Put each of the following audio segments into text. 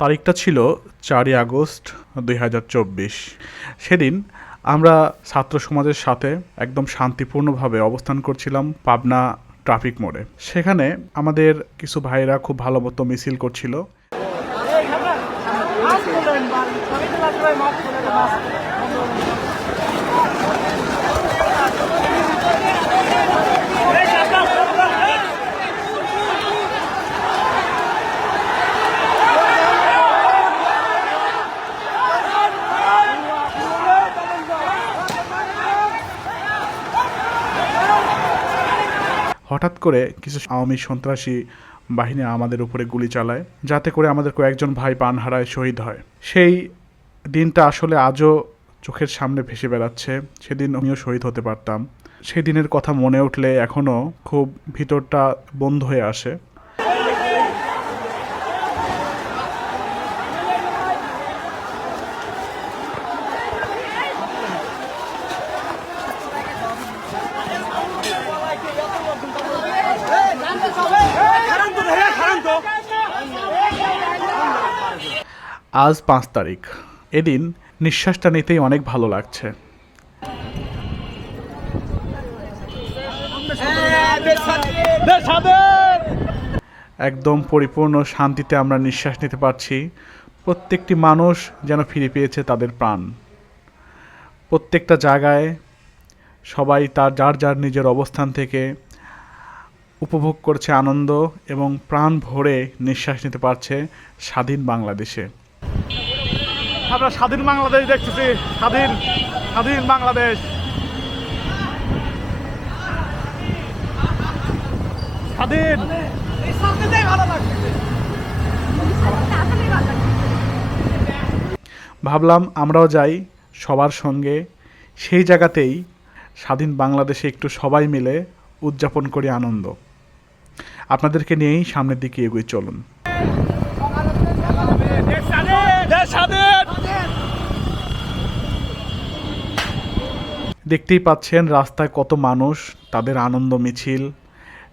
তারিখটা ছিল চারই আগস্ট দুই হাজার চব্বিশ। সেদিন আমরা ছাত্র সমাজের সাথে একদম শান্তিপূর্ণভাবে অবস্থান করছিলাম পাবনা ট্রাফিক মোড়ে। সেখানে আমাদের কিছু ভাইরা খুব ভালো মতো মিছিল করছিল। হঠাৎ করে কিছু আওয়ামী সন্ত্রাসী বাহিনী আমাদের উপরে গুলি চালায়, যাতে করে আমাদের কয়েকজন ভাই পান হারায় শহীদ হয়। সেই দিনটা আসলে আজও চোখের সামনে ভেসে বেড়াচ্ছে। সেদিন আমিও শহীদ হতে পারতাম। সেদিনের কথা মনে উঠলে এখনও খুব ভিতরটা বন্ধ হয়ে আসে। আজ পাঁচ তারিখ। এদিন নিঃশ্বাসটা নিতেই অনেক ভালো লাগছে। একদম পরিপূর্ণ শান্তিতে আমরা নিঃশ্বাস নিতে পারছি। প্রত্যেকটি মানুষ যেন ফিরে পেয়েছে তাদের প্রাণ। প্রত্যেকটা জায়গায় সবাই তার যার যার নিজের অবস্থান থেকে উপভোগ করছে আনন্দ এবং প্রাণ ভরে নিঃশ্বাস নিতে পারছে স্বাধীন বাংলাদেশে। আমরা স্বাধীন বাংলাদেশ দেখতেছি। স্বাধীন স্বাধীন বাংলাদেশ। স্বাধীন। ভাবলাম আমরাও যাই সবার সঙ্গে। সেই জায়গাতেই স্বাধীন বাংলাদেশে একটু সবাই মিলে উদযাপন করি আনন্দ। আপনাদেরকে নিয়েই সামনের দিকে এগিয়ে চলুন দেশ স্বাধীন দেখতেই পাচ্ছেন রাস্তায় কত মানুষ, তাদের আনন্দ মিছিল।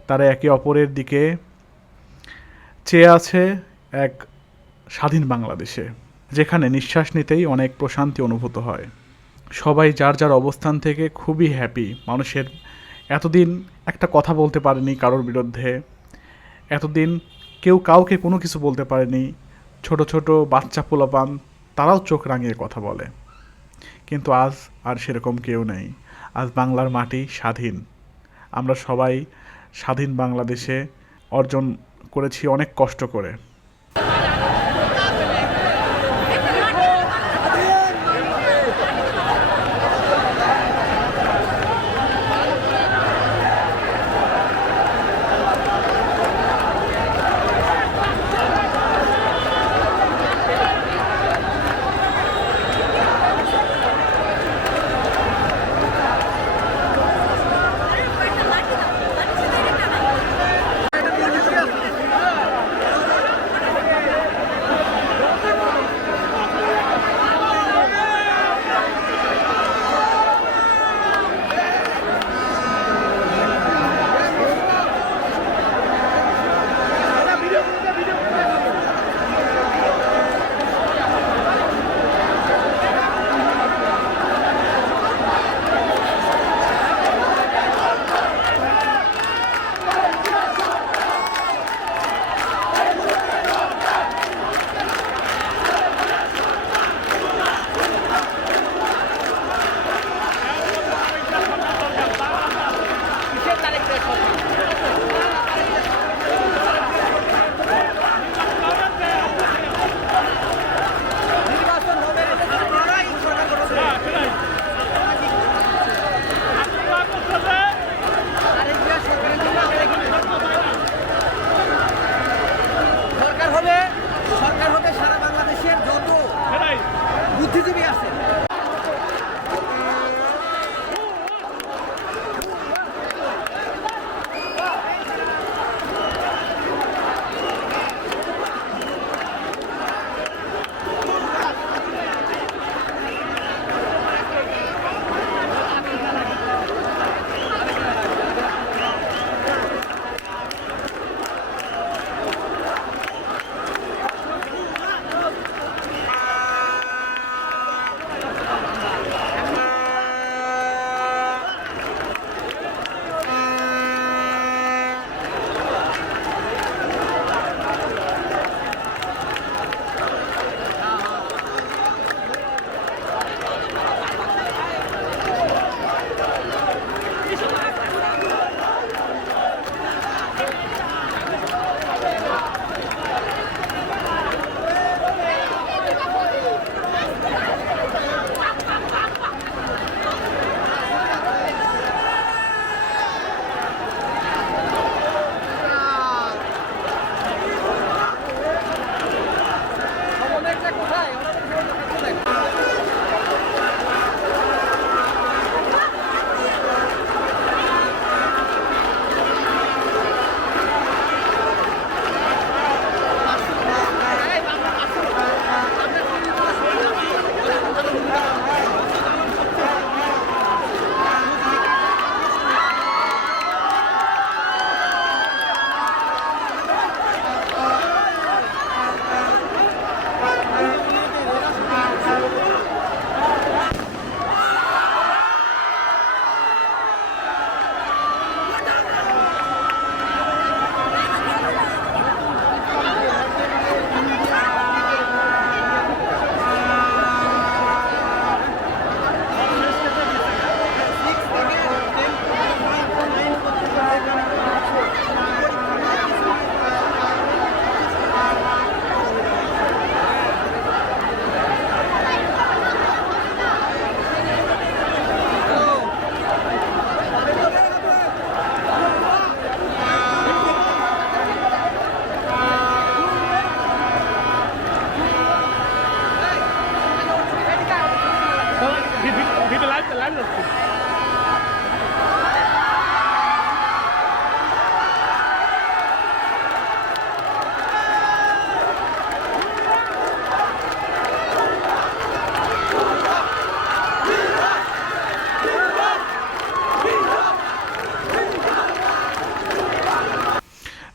তারা একে অপরের দিকে চেয়ে আছে এক স্বাধীন বাংলাদেশে, যেখানে নিঃশ্বাস নিতেই অনেক প্রশান্তি অনুভূত হয়। সবাই যার যার অবস্থান থেকে খুবই হ্যাপি মানুষের এতদিন একটা কথা বলতে পারেনি কারোর বিরুদ্ধে। এতদিন কেউ কাউকে কোনো কিছু বলতে পারেনি। ছোট ছোট বাচ্চা পোলাপান, তারাও চোখ রাঙিয়ে কথা বলে। কিন্তু আজ আর সেরকম কেউ নেই। আজ বাংলার মাটি স্বাধীন। আমরা সবাই স্বাধীন বাংলাদেশে অর্জন করেছি অনেক কষ্ট করে।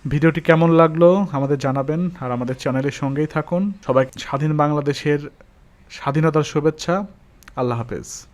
ভিডিওটি কেমন লাগল আমাদের জানাবেন আর আমাদের চ্যানেলের সঙ্গেই থাকুন। সবাই স্বাধীন বাংলাদেশের স্বাধীনতার শুভেচ্ছা। আল্লাহ হাফেজ।